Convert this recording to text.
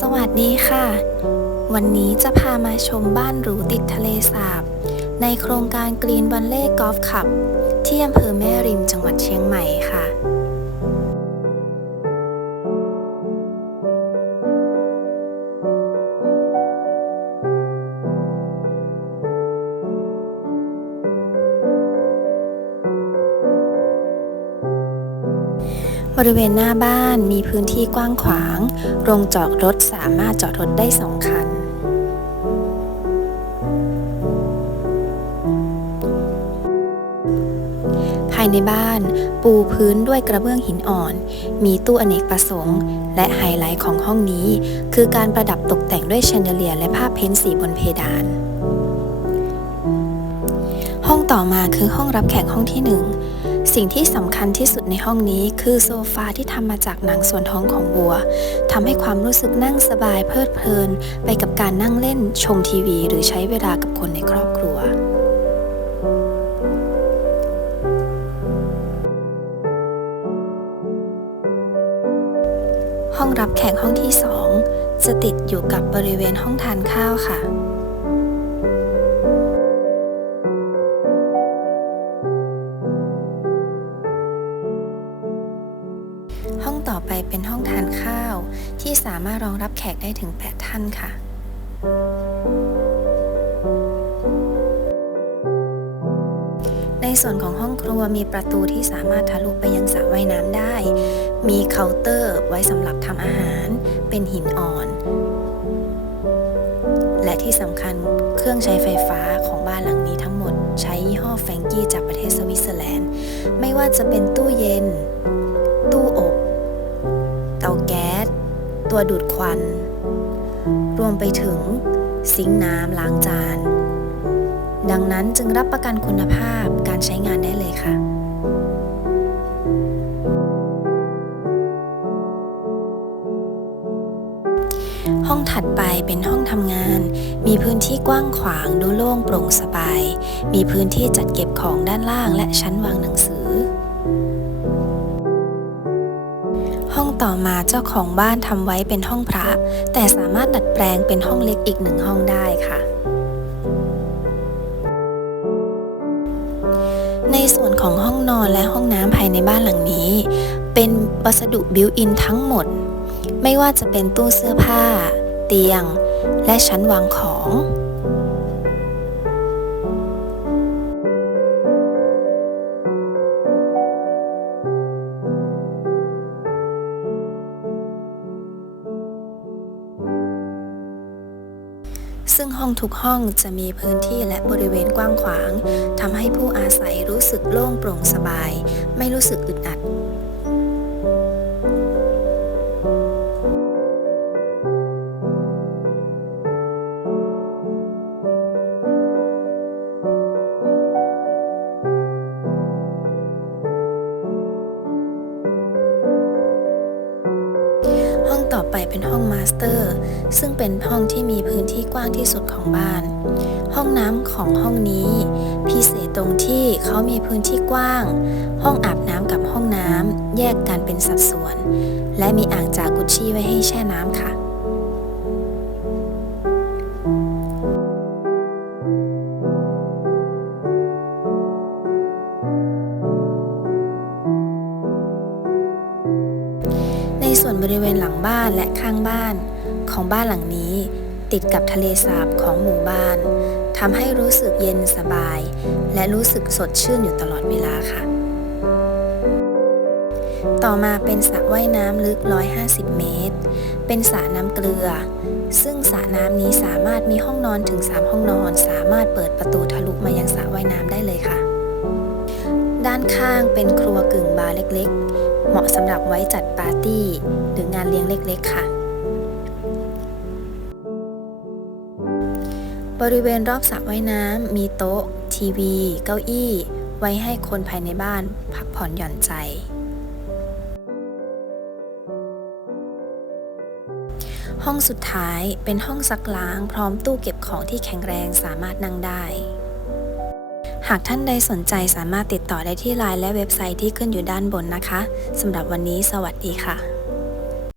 สวัสดีค่ะ วันนี้จะพามาชมบ้านหรูติดทะเลสาบ ในโครงการกรีนวันเล่กอล์ฟคลับ ที่อำเภอแม่ริมจังหวัดเชียงใหม่ค่ะ บริเวณหน้าบ้านมีพื้นที่กว้างขวาง โรงจอดรถสามารถจอดรถได้สองคัน ภายในบ้านปูพื้นด้วยกระเบื้องหินอ่อน มีตู้อเนกประสงค์ และไฮไลท์ของห้องนี้ คือการประดับตกแต่งด้วยแชนเดเลียและภาพเพ้นสีบนเพดาน ห้องต่อมาคือห้องรับแขกห้องที่หนึ่ง สิ่งที่สำคัญที่สุดในห้องนี้คือโซฟาที่ทำมาจากหนังส่วนท้องของวัวทำให้ความรู้สึกนั่งสบายเพลิดเพลิน ไปกับการนั่งเล่นชมทีวี หรือใช้เวลากับคนในครอบครัวห้องรับแขกห้องที่สองจะติดอยู่กับบริเวณห้องทานข้าวค่ะ ต่อไปเป็นห้องทานข้าว ที่สามารถรองรับแขกได้ถึง 8 ท่านค่ะ ในส่วนของห้องครัวมีประตูที่สามารถทะลุไปยังสระว่ายน้ำได้ มีเคาน์เตอร์ไว้สำหรับทำอาหาร เป็นหินอ่อน และที่สำคัญเครื่องใช้ไฟฟ้าของบ้านหลังนี้ทั้งหมด ใช้ยี่ห้อแฟรงกี้จากประเทศสวิตเซอร์แลนด์ ไม่ว่าจะเป็นตู้เย็น ตัวดูดควัน รวมไปถึงซิงน้ำล้างจาน ดังนั้นจึงรับประกันคุณภาพการใช้งานได้เลยค่ะห้องถัดไปเป็นห้องทำงาน มีพื้นที่กว้างขวางดูโล่งโปร่งสบาย มีพื้นที่จัดเก็บของด้านล่างและชั้นวางหนังสือ ต่อมาเจ้าของบ้านทำไว้เป็นห้องพระ แต่สามารถดัดแปลงเป็นห้องเล็กอีกหนึ่งห้องได้ค่ะ ในส่วนของห้องนอนและห้องน้ำภายในบ้านหลังนี้ เป็นวัสดุบิวอินทั้งหมด ไม่ว่าจะเป็นตู้เสื้อผ้า เตียง และชั้นวางของ ซึ่งห้องทุกห้องจะมีพื้นที่และบริเวณกว้างขวางทำให้ผู้อาศัยรู้สึกโล่งโปร่งสบาย ไม่รู้สึกอึดอัด ต่อไปเป็นห้องมาสเตอร์ ซึ่งเป็นห้องที่มีพื้นที่กว้างที่สุดของบ้าน ห้องน้ำของห้องนี้ พิเศษตรงที่เขามีพื้นที่กว้าง ห้องอาบน้ำกับห้องน้ำแยกกันเป็นสัดส่วน และมีอ่างจากุชชี่ไว้ให้แช่น้ำค่ะ ส่วนบริเวณหลังบ้านและข้างบ้านของบ้านหลังนี้ ติดกับทะเลสาบของหมู่บ้านทำให้รู้สึกเย็นสบาย และรู้สึกสดชื่นอยู่ตลอดเวลาค่ะ ต่อมาเป็นสระว่ายน้ำลึก 150 เมตร เป็นสระน้ำเกลือ ซึ่งสระน้ำนี้สามารถมีห้องนอนถึง 3 ห้องนอน สามารถเปิดประตูทะลุมายังสระว่ายน้ำได้เลยค่ะ ด้านข้างเป็นครัวกึ่งบาร์เล็กๆ เหมาะสำหรับไว้จัดปาร์ตี้ หรืองานเลี้ยงเล็กๆ ค่ะ บริเวณรอบสระว่ายน้ำมีโต๊ะ ทีวี เก้าอี้ ไว้ให้คนภายในบ้านพักผ่อนหย่อนใจ ห้องสุดท้ายเป็นห้องซักล้างพร้อมตู้เก็บของที่แข็งแรงสามารถนั่งได้ หากท่านใดสนใจสามารถติดต่อได้ที่ไลน์และเว็บไซต์ที่ขึ้นอยู่ด้านบนนะคะสำหรับวันนี้สวัสดีค่ะ